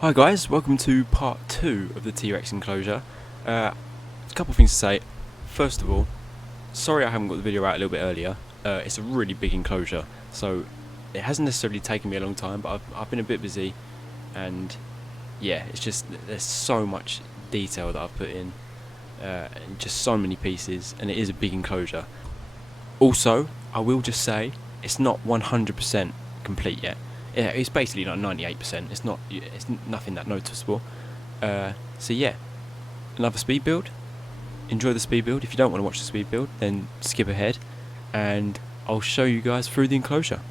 Hi guys, welcome to part 2 of the T-Rex enclosure. A couple of things to say. First of all, sorry I haven't got the video out a little bit earlier. It's a really big enclosure, so it hasn't necessarily taken me a long time, but I've been a bit busy, and yeah, it's just there's so much detail that I've put in, and just so many pieces, and it is a big enclosure. Also, I will just say, it's not 100% complete yet. Yeah, it's basically like 98%. It's nothing that noticeable. So yeah, another speed build. Enjoy the speed build. If you don't want to watch the speed build, then skip ahead, and I'll show you guys through the enclosure.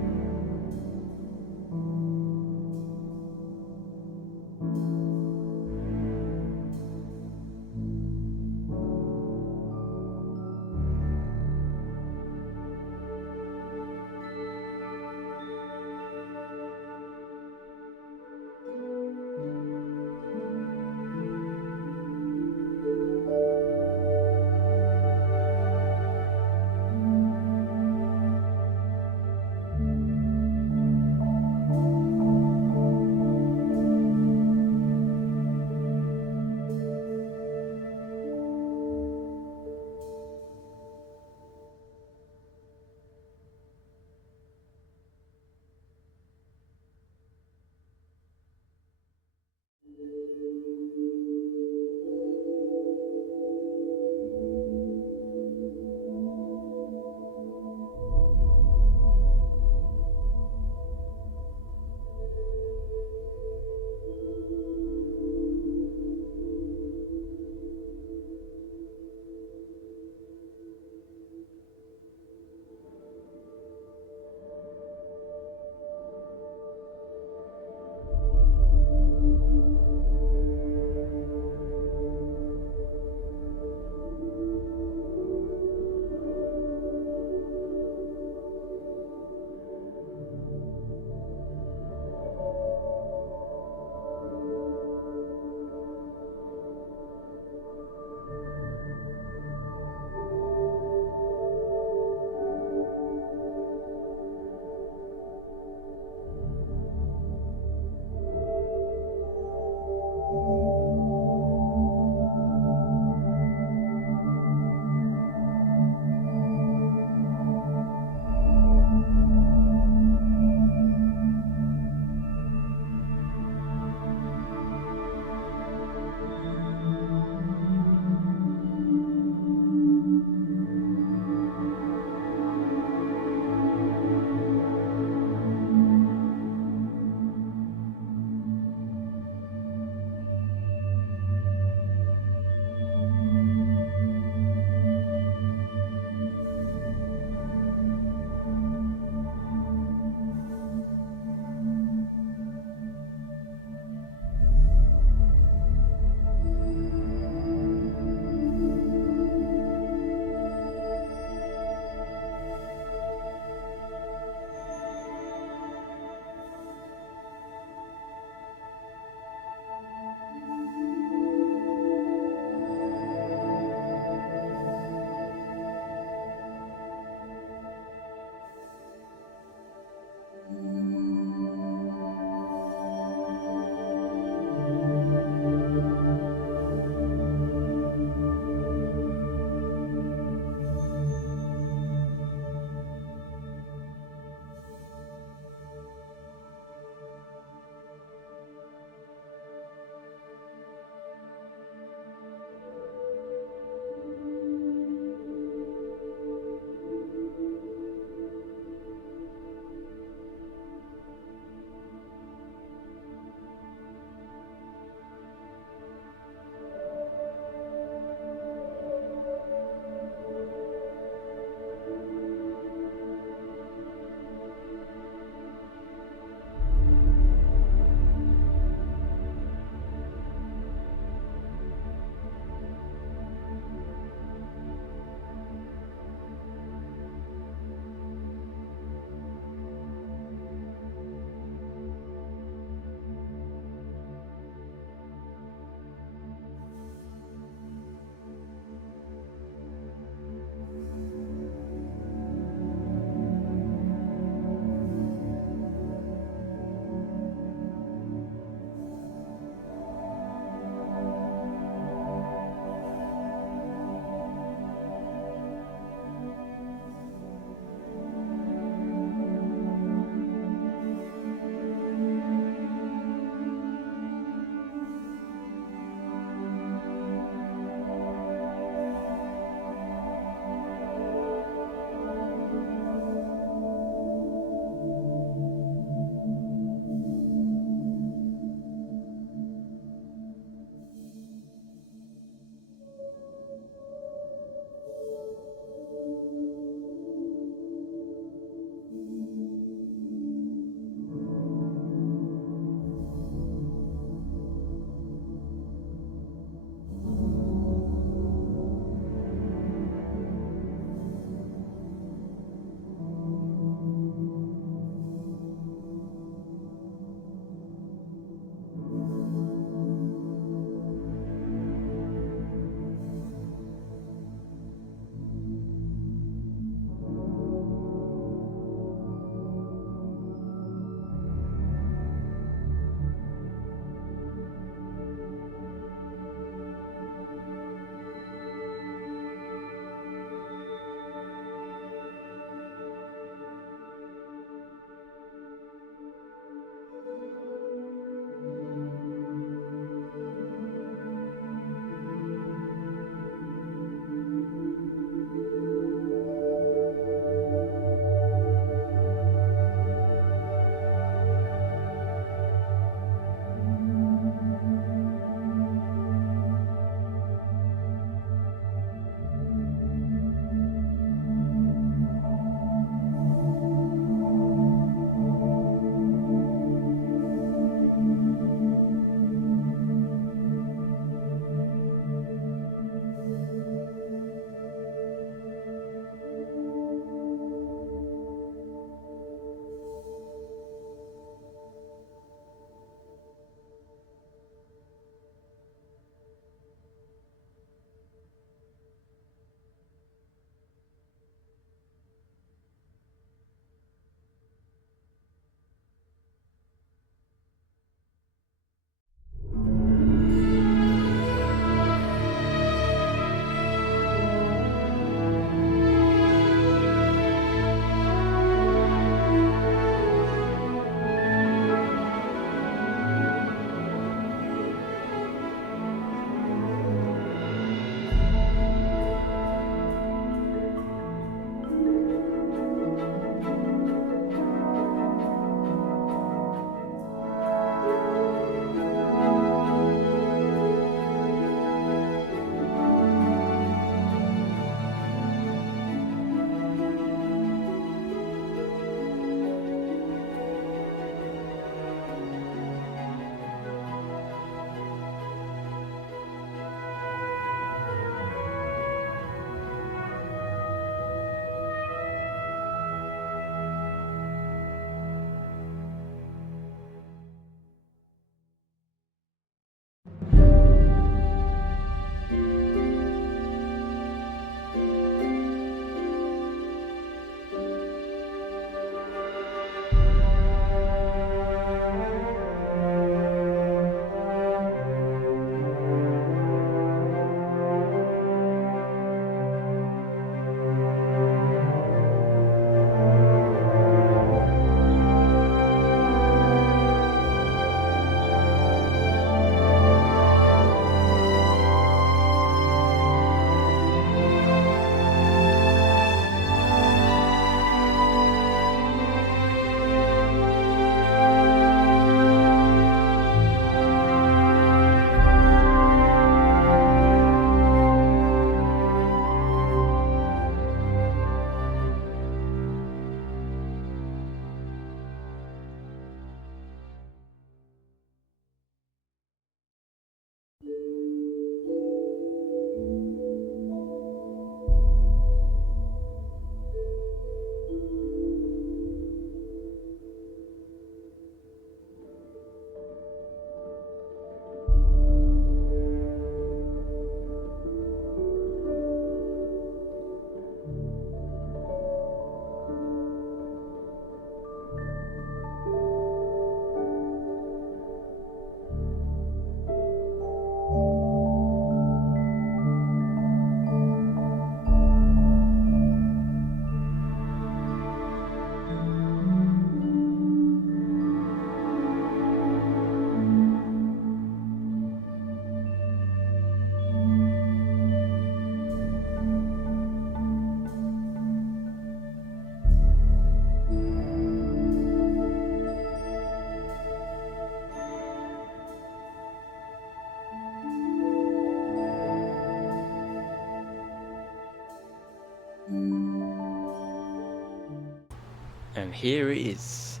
And here it is.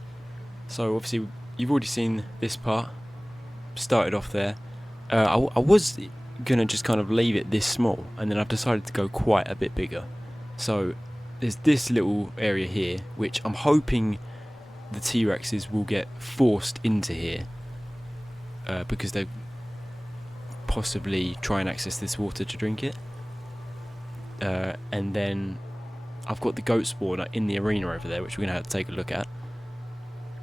So obviously you've already seen this part. Started off there. I was gonna just kind of leave it this small, and then I've decided to go quite a bit bigger. So there's this little area here, which I'm hoping the T-Rexes will get forced into here, because they possibly try and access this water to drink it. And then I've got the goat spawn in the arena over there, which we're going to have to take a look at,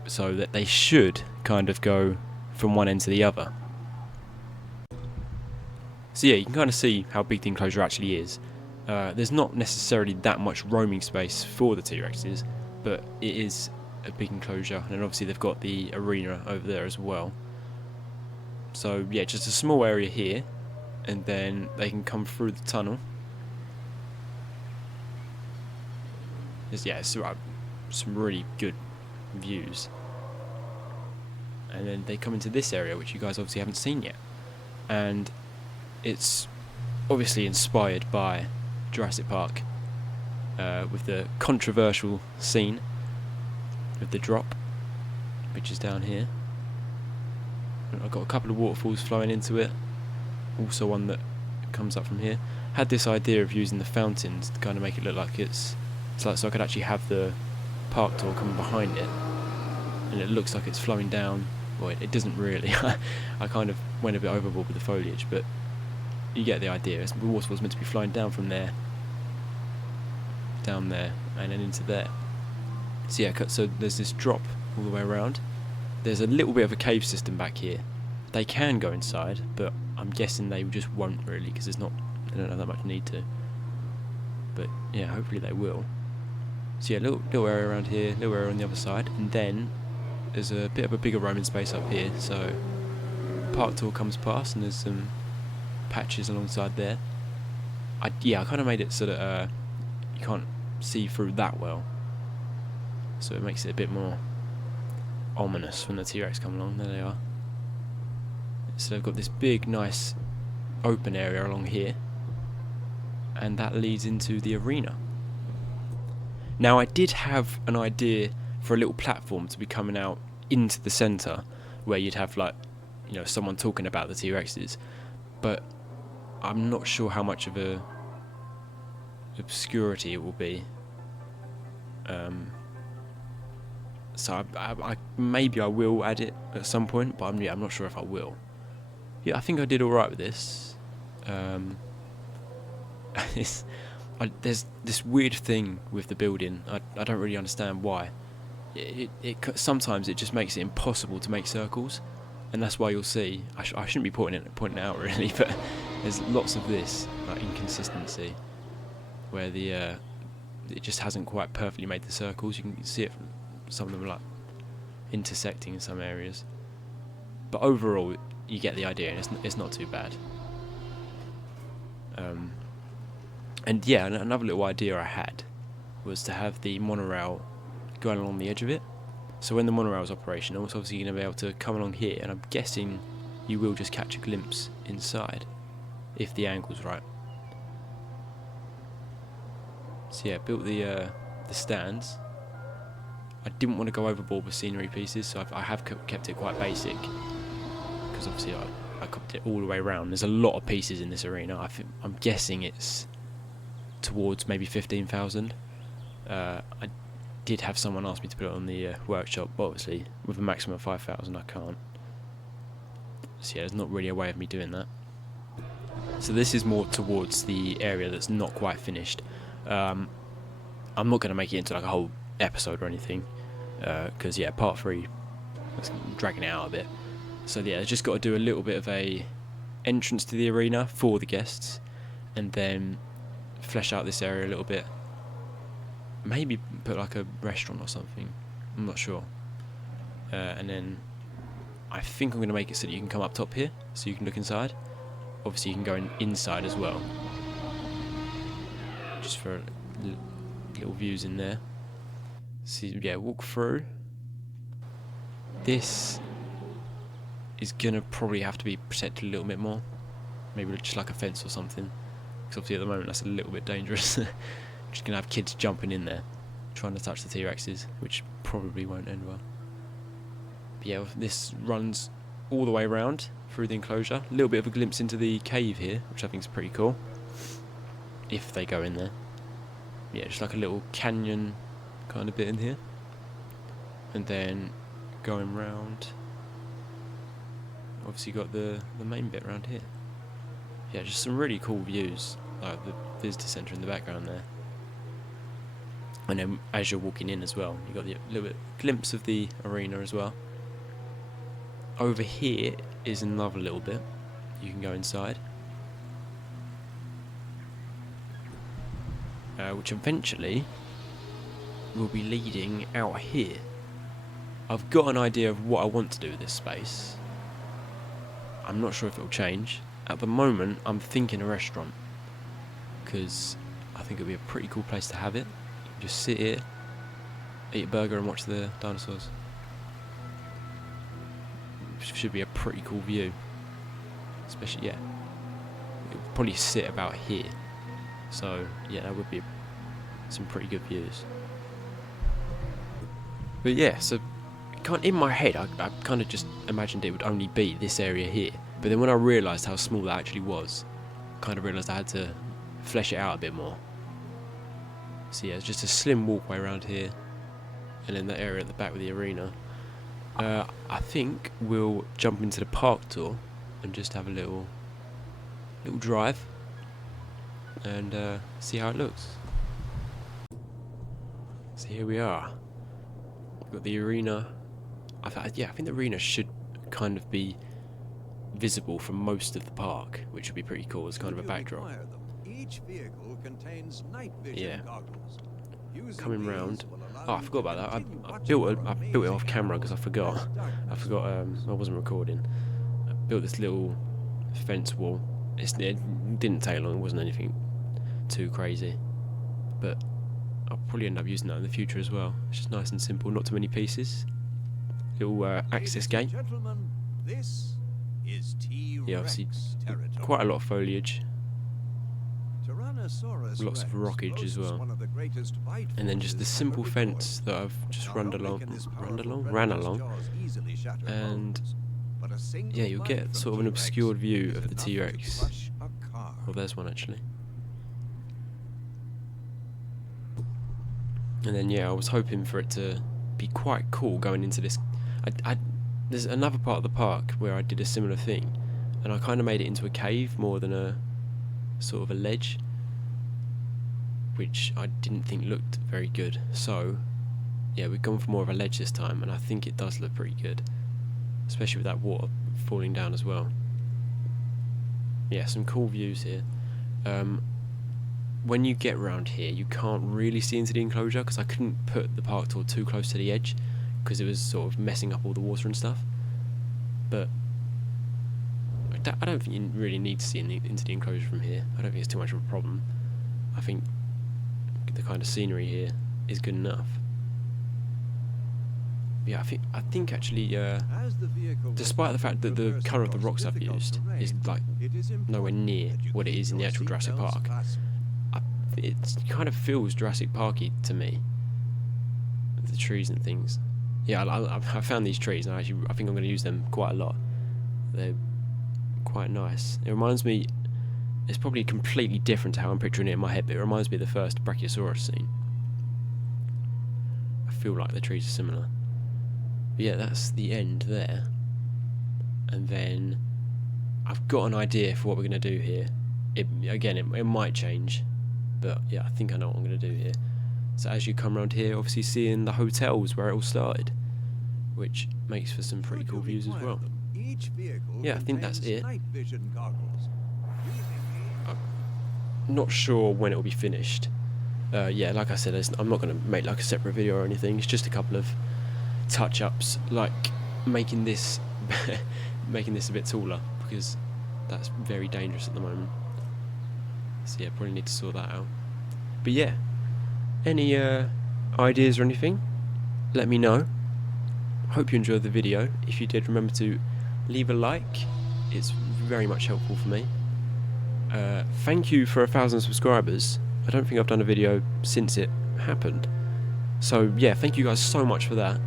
so that they should kind of go from one end to the other. So yeah, you can kind of see how big the enclosure actually is. There's not necessarily that much roaming space for the T-Rexes, but it is a big enclosure, and then obviously they've got the arena over there as well. So yeah, just a small area here, and then they can come through the tunnel. It's some really good views. And then they come into this area, which you guys obviously haven't seen yet. And it's obviously inspired by Jurassic Park, with the controversial scene of the drop, which is down here. And I've got a couple of waterfalls flowing into it. Also one that comes up from here. Had this idea of using the fountains to kind of make it look like it's like, so I could actually have the park tour coming behind it, and it looks like it's flowing down. Well, it doesn't really. I kind of went a bit overboard with the foliage, but you get the idea. The waterfall's meant to be flowing down from there, down there, and then into there. So yeah, so there's this drop all the way around. There's a little bit of a cave system back here. They can go inside, but I'm guessing they just won't really, because they don't have that much need to. But yeah, hopefully they will. So yeah, little area around here, little area on the other side, and then there's a bit of a bigger roaming space up here. So park tour comes past, and there's some patches alongside there. I kind of made it so that you can't see through that well, so it makes it a bit more ominous when the T-Rex come along. There they are. So they've got this big, nice open area along here, and that leads into the arena. Now, I did have an idea for a little platform to be coming out into the centre, where you'd have, like, you know, someone talking about the T-Rexes, but I'm not sure how much of a obscurity it will be. So maybe I will add it at some point, but I'm not sure if I will. Yeah, I think I did all right with this. There's this weird thing with the building. I don't really understand why. Sometimes it just makes it impossible to make circles, and that's why you'll see. I shouldn't be pointing it out really, but there's lots of this like inconsistency where it just hasn't quite perfectly made the circles. You can see it. Some of them are like intersecting in some areas, but overall you get the idea, and it's not too bad. And yeah, another little idea I had was to have the monorail going along the edge of it. So when the monorail is operational, it's obviously going to be able to come along here, and I'm guessing you will just catch a glimpse inside if the angle's right. So yeah, built the stands. I didn't want to go overboard with scenery pieces, so I have kept it quite basic, because obviously I kept it all the way around. There's a lot of pieces in this arena. I'm guessing it's towards maybe 15,000. I did have someone ask me to put it on the workshop, but obviously with a maximum of 5,000 I can't. So yeah, there's not really a way of me doing that. So this is more towards the area that's not quite finished. I'm not going to make it into like a whole episode or anything, because yeah, part 3 is dragging it out a bit. So yeah, just got to do a little bit of a entrance to the arena for the guests, and then flesh out this area a little bit. Maybe put like a restaurant or something, I'm not sure. And then I think I'm going to make it so that you can come up top here, so you can look inside. Obviously you can go inside as well, just for little views in there. So yeah, walk through. This is gonna probably have to be protected a little bit more, maybe just like a fence or something, because obviously at the moment that's a little bit dangerous. Just gonna have kids jumping in there trying to touch the T-Rexes, which probably won't end well. But yeah, this runs all the way around through the enclosure. A little bit of a glimpse into the cave here, which I think is pretty cool. If they go in there. Yeah, just like a little canyon kind of bit in here. And then going round, obviously got the main bit around here. Yeah, just some really cool views, like the visitor centre in the background there. And then as you're walking in as well, you got the little bit glimpse of the arena as well. Over here is another little bit. You can go inside, which eventually will be leading out here. I've got an idea of what I want to do with this space. I'm not sure if it'll change. At the moment, I'm thinking a restaurant, because I think it'll be a pretty cool place to have it. Just sit here, eat a burger and watch the dinosaurs. Should be a pretty cool view. Especially, yeah, it'll probably sit about here. So, yeah, that would be some pretty good views. But yeah, so in my head, I kind of just imagined it would only be this area here. But then when I realised how small that actually was, I kind of realised I had to flesh it out a bit more. So yeah, it's just a slim walkway around here, and then that area at the back with the arena. I think we'll jump into the park tour and just have a little drive and see how it looks. So here we are. We've got the arena. I think the arena should kind of be visible from most of the park, which would be pretty cool as kind of a backdrop. Each vehicle contains night vision goggles. Coming round. Oh, I forgot about that. I built it off camera because I forgot. I wasn't recording. I built this little fence wall. It didn't take long. It wasn't anything too crazy, but I'll probably end up using that in the future as well. It's just nice and simple, not too many pieces. Little access gate. This is T-Rex yeah, obviously territory. Quite a lot of foliage. Lots of rockage as well. And then just the simple fence that I've just ran along. And yeah, you'll get sort of an obscured view of the T-Rex. Well, there's one actually. And then yeah, I was hoping for it to be quite cool going into this. There's another part of the park where I did a similar thing, and I kind of made it into a cave more than a sort of a ledge, which I didn't think looked very good. So yeah, we've gone for more of a ledge this time, and I think it does look pretty good, especially with that water falling down as well. Yeah, some cool views here. When you get around here, you can't really see into the enclosure because I couldn't put the park tour too close to the edge because it was sort of messing up all the water and stuff. But I don't think you really need to see into the enclosure from here. I don't think it's too much of a problem. I think the kind of scenery here is good enough. Yeah, I think actually, despite the fact that the colour of the rocks I've used is like nowhere near what it is in the actual Jurassic Park, it kind of feels Jurassic Parky to me. The trees and things. Yeah, I found these trees, and I think I'm going to use them quite a lot. They're quite nice. It reminds me, it's probably completely different to how I'm picturing it in my head, but it reminds me of the first Brachiosaurus scene. I feel like the trees are similar. But yeah, that's the end there. And then I've got an idea for what we're going to do here. It might change, but yeah, I think I know what I'm going to do here. So as you come around here, obviously seeing the hotels where it all started, which makes for some pretty cool views as well. Yeah, I think that's it. I'm not sure when it will be finished. Yeah, like I said, I'm not going to make like a separate video or anything. It's just a couple of touch-ups, like making this a bit taller, because that's very dangerous at the moment. So yeah, probably need to sort that out. But yeah, any ideas or anything, let me know. Hope you enjoyed the video. If you did, remember to leave a like. It's very much helpful for me. Thank you for 1,000 subscribers. I don't think I've done a video since it happened. So yeah, thank you guys so much for that.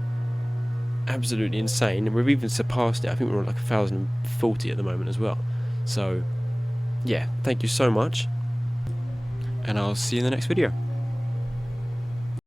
Absolutely insane, and we've even surpassed it. I think we're on like 1,040 at the moment as well. So yeah, thank you so much, and I'll see you in the next video.